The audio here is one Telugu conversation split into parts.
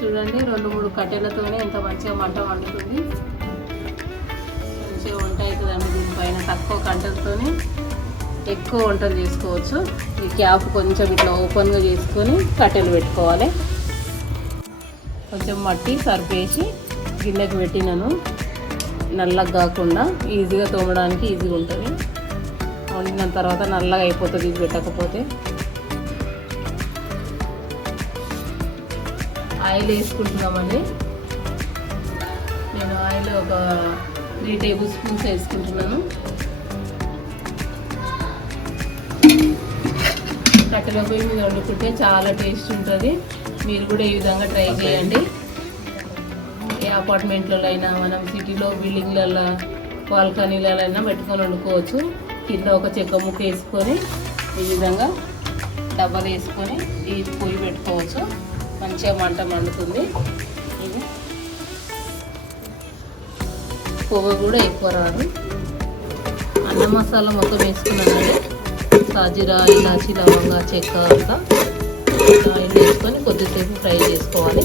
చూడండి 2-3 కట్టెలతోనే ఎంత మంచిగా మంట వండుతుంది. మంచిగా వంట అవుతుందండి. దీనిపైన తక్కువ కట్టెలతోనే ఎక్కువ వంటలు చేసుకోవచ్చు. ఈ క్యాప్ కొంచెం ఇట్లా ఓపెన్గా చేసుకొని కట్టెలు పెట్టుకోవాలి. కొంచెం మట్టి సరిపేసి గిన్నెకి పెట్టినాను. నల్లగా కాకుండా ఈజీగా తోమడానికి ఈజీగా ఉంటుంది. వండిన తర్వాత నల్లగా అయిపోతుంది ఇది పెట్టకపోతే. ఆయిల్ వేసుకుంటున్నామండి. నేను ఆయిల్ ఒక 3 టేబుల్ స్పూన్స్ వేసుకుంటున్నాను. కట్టెల పొయ్యి మీద వండుకుంటే చాలా టేస్ట్ ఉంటుంది. మీరు కూడా ఈ విధంగా ట్రై చేయండి. ఏ అపార్ట్మెంట్లలో అయినా, మనం సిటీలో బిల్డింగ్లలో, బాల్కనీలలో అయినా పెట్టుకొని వండుకోవచ్చు. కింద ఒక చెక్క ముక్క వేసుకొని ఈ విధంగా డబ్బాలు వేసుకొని ఈ పొయ్యి పెట్టుకోవచ్చు. మంచిగా మంట మండుతుంది. ఇది పొగ కూడా ఎక్కువ రాదు. అన్నం మసాలా మొత్తం వేసుకున్నానండి. సాజీరా, ఇలాచి, లవంగా, చెక్క అంతా ఆయిల్ వేసుకొని కొద్దిసేపు ఫ్రై చేసుకోవాలి.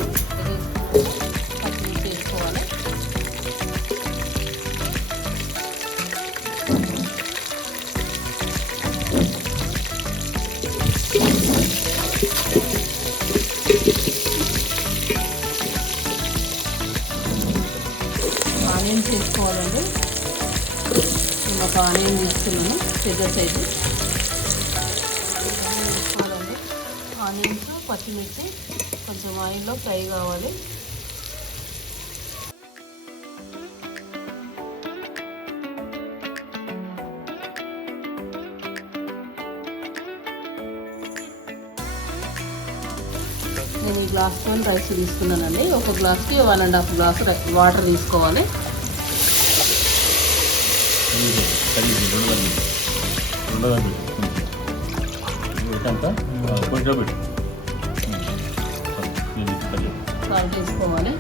పచ్చిమిర్చి వేసుకోవాలి. ఆనియన్స్ వేసుకోవాలండి. నేను ఒక ఆనియన్ తీసుకున్నాను, పెద్ద సైజు. వేసుకోవాలండి. ఆనియన్స్, పచ్చిమిర్చి కొంచెం ఆయిల్లో ఫ్రై కావాలి. నేను ఈ గ్లాస్తో రైస్ తీసుకున్నానండి. ఒక గ్లాస్కి 1.5 గ్లాస్ వాటర్ తీసుకోవాలి. సాల్ట్ వేసుకోవాలి.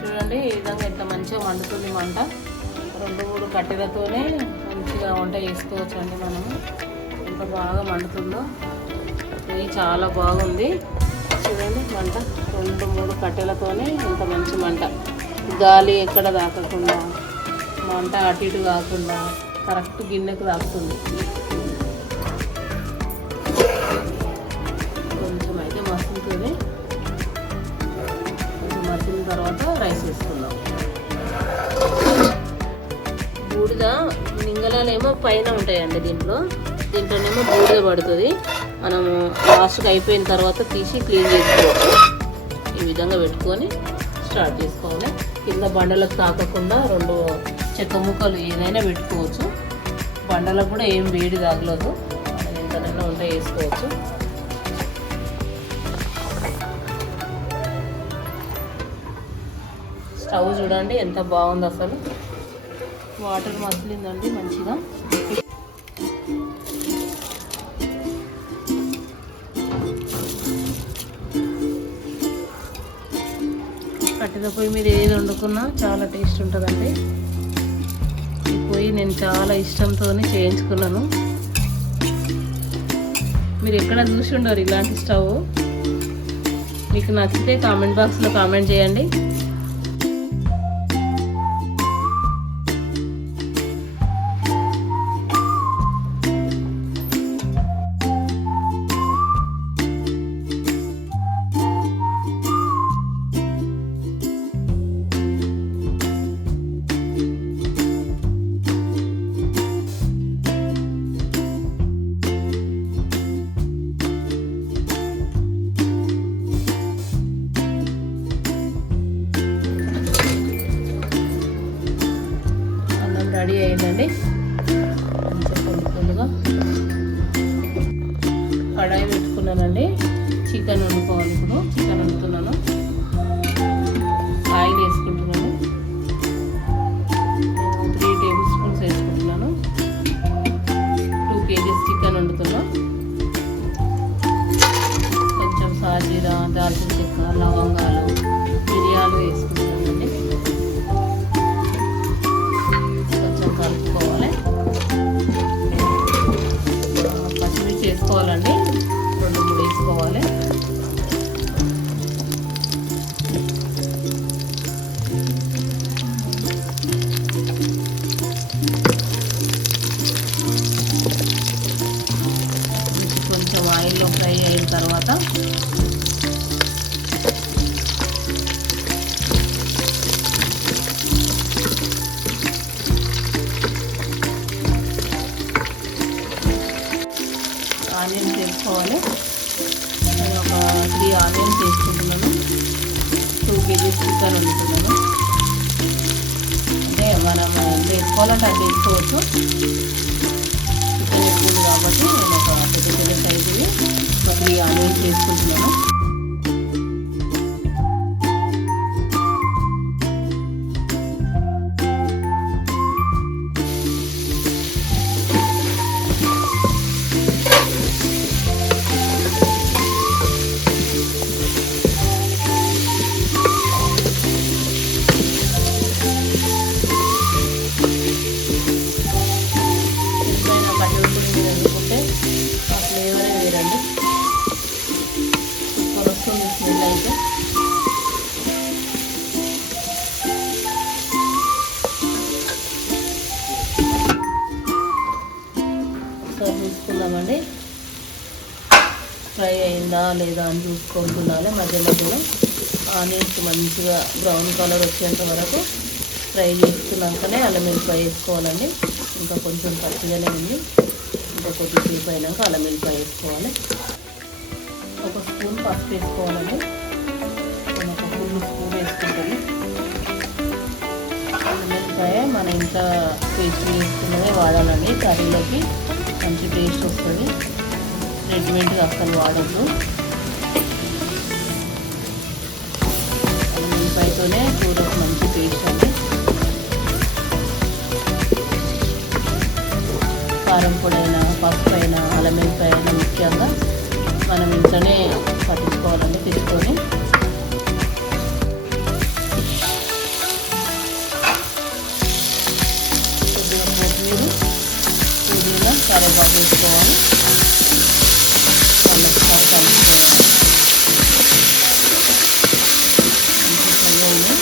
చూడండి ఈ విధంగా ఎంత మంచిగా వండుతుంది మంట. 2-3 కట్టెలతోనే మంచిగా వంట చేసుకోవచ్చు అండి. మనము ఎంత బాగా మండుతుందో. ఇది చాలా బాగుంది. చూడండి మంట 2-3 కట్టెలతోనే ఇంత మంచి మంట. గాలి ఎక్కడ తాకకుండా, మంట అటు ఇటు కాకుండా కరెక్ట్ గిన్నెకు తాకుతుంది. కొంచెం అయితే మసులుతుంది. కొంచెం మసిలిన తర్వాత రైస్ వేసుకుందాం. బూడిద నింగలాలేమో పైన ఉంటాయండి. దీంట్లోనేమో బూడిద పడుతుంది. మనము లాస్ట్కి అయిపోయిన తర్వాత తీసి క్లీన్ చేసుకోవచ్చు. ఈ విధంగా పెట్టుకొని స్టార్ట్ చేసుకోవాలి. కింద బండలకు తాకకుండా 2 చెక్క ముక్కలు ఏదైనా పెట్టుకోవచ్చు. బండలకు కూడా ఏం వేడి తాగలేదు. మనం ఎంతనైనా వంట చేసుకోవచ్చు. స్టవ్ చూడండి ఎంత బాగుంది అసలు. వాటర్ మసిలిందండి మంచిగా. కట్టెల పొయ్యి మీద ఏది వండుకున్నా చాలా టేస్ట్ ఉంటుందండి. ఈ పొయ్యి నేను చాలా ఇష్టంతో చేయించుకున్నాను. మీరు ఎక్కడ చూసి ఉండరు ఇలాంటి స్టవ్. మీకు నచ్చితే కామెంట్ బాక్స్లో కామెంట్ చేయండి. రెడీ అయిందండి. కొంచెం పొందుగా కడాయి పెట్టుకున్నానండి. చికెన్ వండుకోవాలి. ఇప్పుడు చికెన్ వండుతున్నాను. ఆయిల్ వేసుకుంటున్నాను. 3 టేబుల్ స్పూన్స్ వేసుకుంటున్నాను. 2 kgs చికెన్ వండుతున్నా. కొంచెం సాజీరా, వేసుకోవాలండి, 2-3 వేసుకోవాలి. కొంచెం ఆయిల్లో ఫ్రై అయిన తర్వాత ఆనియన్స్ వేసుకోవాలి. నేను ఒక 3 ఆనియన్స్ వేసుకుంటున్నాను. 2 kgs చికెన్ వండుతున్నాను. అంటే మనం వేసుకోవాలంటే అది వేసుకోవచ్చు. చికెన్ ఎక్కువ కాబట్టి నేను ఒక పెద్ద సైజువి 3 ఆనియన్స్ వేసుకుంటున్నాను. చూసుకుందామండి ఫ్రై అయిందా లేదా అని చూసుకుంటున్నాను. మధ్య మధ్యలో ఆనియన్స్ మంచిగా బ్రౌన్ కలర్ వచ్చేంత వరకు ఫ్రై చేసుకున్నాకనే అల్లం వెల్లిపాయ వేసుకోవాలండి. ఇంకా కొంచెం పచ్చిగానే ఉంది, ఇంకా కొద్దిసేపు అయినాక అల్లం వెల్లిపాయ వేసుకోవాలి. 1 స్పూన్ పసుపు వేసుకోవాలండి. నేను 1 ఫుల్ స్పూన్ వేసుకుంటాను. అల్లం వెల్లిపాయ మన ఇంట్లో పేస్ట్ చేసుకున్నదే వాడాలండి. కర్రీలోకి మంచి టేస్ట్ వస్తుంది. రెడీమేడ్గా అసలు వాడద్దు. అల్లం వెల్లిపాయతోనే కూరకు మంచి టేస్ట్ అండి. కారం పొడి అయినా పసుపు అయినా అల్లం వెల్లిపాయ అయినా ముఖ్యంగా మనం ఇంట్లోనే పట్టించుకోవాలండి తెచ్చుకొని. కొద్దిగా కొత్తిమీర, పుదీనా, కరివేపాకు వేసుకోవాలి. కలుపుకోవాలి. మంచి ఫ్రై అయ్యి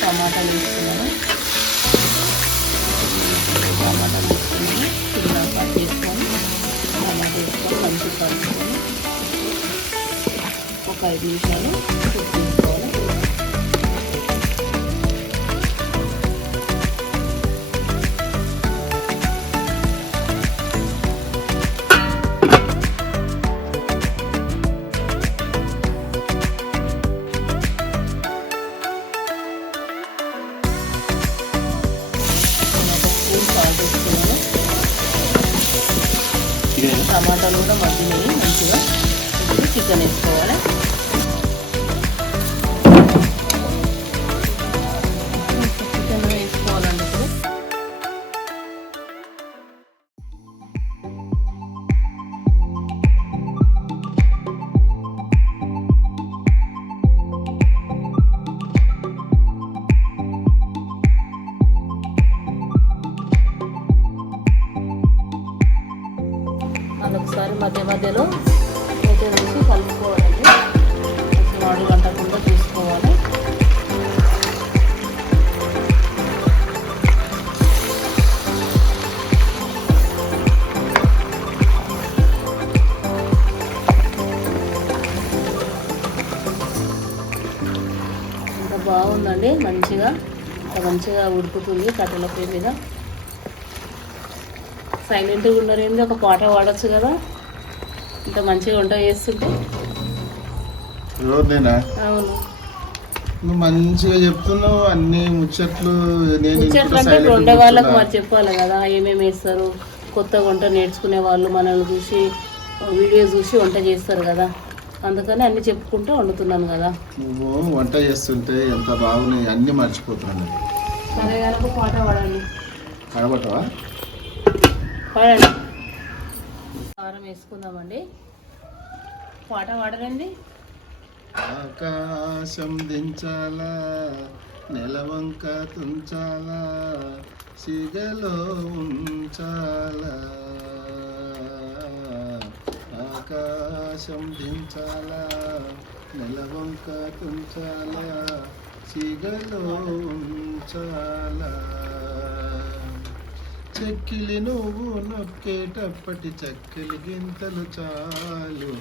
టమాటాలు వేసుకున్నాను. టమాటాలు వేసుకున్నాను. చిన్న కట్ చేసుకొని టమాటా వేసుకొని మంచిగా కలుపుకొని ఒక 5 నిమిషాలు కుక్ చేసుకోవాలి. టమాటాలు కూడా మగ్గినాయి మంచిగా. ఇప్పుడు చికెన్ వేసుకోవాలి. చికెన్ వేసుకోవాలండి. ఇప్పుడు ఒకసారి మధ్య మధ్యలో మూత వేసి కలుపుకోవాలండి. వాడు వంటకుండా చూసుకోవాలి. ఇంకా బాగుందండి. మంచిగా ఉడుకుతుంది కట్టెల పొయ్యి మీద. సైలెంట్గా ఉన్నారేంది, ఒక పాట పాడొచ్చు కదా ఇంత మంచిగా వంట చేస్తుంటే. అవును, నువ్వు మంచిగా చెప్తున్నావు అన్ని ముచ్చట్లు. ముచ్చట్లంటే ఇప్పుడు వండే వాళ్ళకు మరి చెప్పాలి కదా ఏమేమి వేస్తారు. కొత్త వంట నేర్చుకునే వాళ్ళు మనల్ని చూసి వీడియో చూసి వంట చేస్తారు కదా, అందుకని అన్ని చెప్పుకుంటూ వండుతున్నాను కదా. నువ్వు వంట చేస్తుంటే ఎంత బాగున్నాయి, అన్ని మర్చిపోతున్నాను. సరే కనుక పాట పాడండి. పాడబట్టవా? పాడండి. కారం వేసుకుందామండి. పాట పాడరండి. ఆకాశం దించాలా, నెలవంక తుంచాలా, సిగలో ఉంచాలా, ఆకాశం దించాలా, నెలవంక తుంచాలా, సిగలో ఉంచాలా. చెక్కిలి నువ్వు నొక్కేటప్పటి చక్కెలి గింతలు చాలు,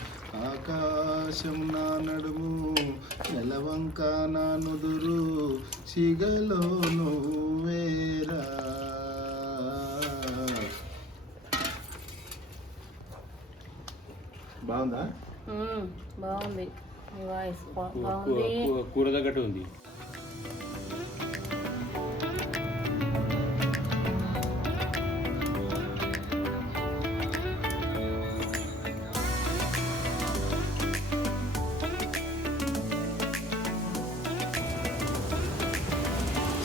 ఆకాశం నా నడుము, నెలవంక నా నుదురు, సిగలో నువ్వేరా. బాగుందా? బాగుంది. మీ వాయిస్ బాగుంది. కూర తగ్గట్టు ఉంది.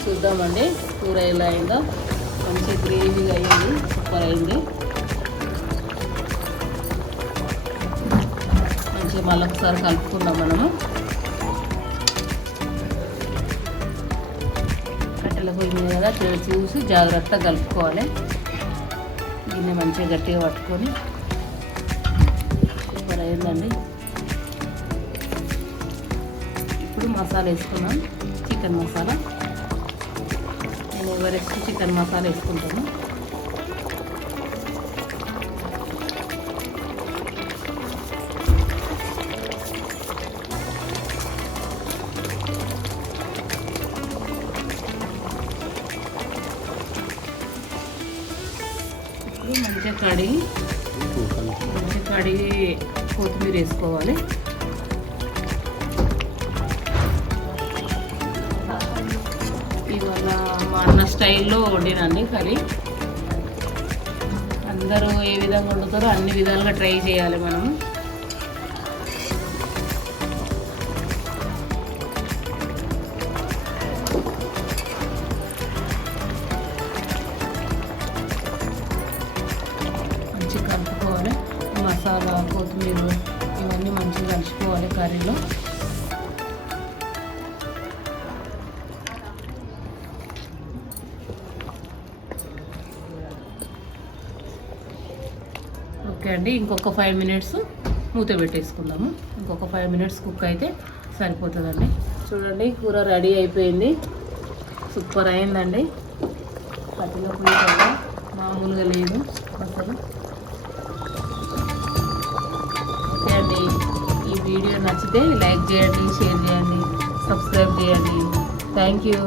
చూద్దామండి కూర ఎలా అయిందో. మంచి గ్రేవీగా అయింది, సూపర్ అయింది. మంచిగా మళ్ళీ ఒకసారి కలుపుకుందాం మనము. కట్టెల పొయ్యి మీద కదా చూసి జాగ్రత్తగా కలుపుకోవాలి. దీన్ని మంచిగా గట్టిగా పట్టుకొని సూపర్ అయిందండి. ఇప్పుడు మసాలా వేసుకున్నాం, చికెన్ మసాలా. నేను ఎవరెస్ట్ చికెన్ మసాలా వేసుకుంటాను. ఇప్పుడు మంచిగా కడిగి కొత్తిమీర వేసుకోవాలి. ఇవాళ మా అన్న స్టైల్లో వండినండి కర్రీ. అందరూ ఏ విధంగా వండుతారో అన్ని విధాలుగా ట్రై చేయాలి మనము. మంచిగా కలుపుకోవాలి. మసాలా, కొత్తిమీర ఇవన్నీ మంచిగా కలిసిపోవాలి కర్రీలో. ఓకే అండి, ఇంకొక 5 మినిట్స్ మూత పెట్టేసుకుందాము. ఇంకొక 5 మినిట్స్ కుక్ అయితే సరిపోతుందండి. చూడండి కూర రెడీ అయిపోయింది. సూపర్ అయిందండి. కట్టెల పొయ్యి కదా, మామూలుగా లేదు అసలు. ఓకే అండి, ఈ వీడియో నచ్చితే లైక్ చేయండి, షేర్ చేయండి, సబ్స్క్రైబ్ చేయండి. Thank you.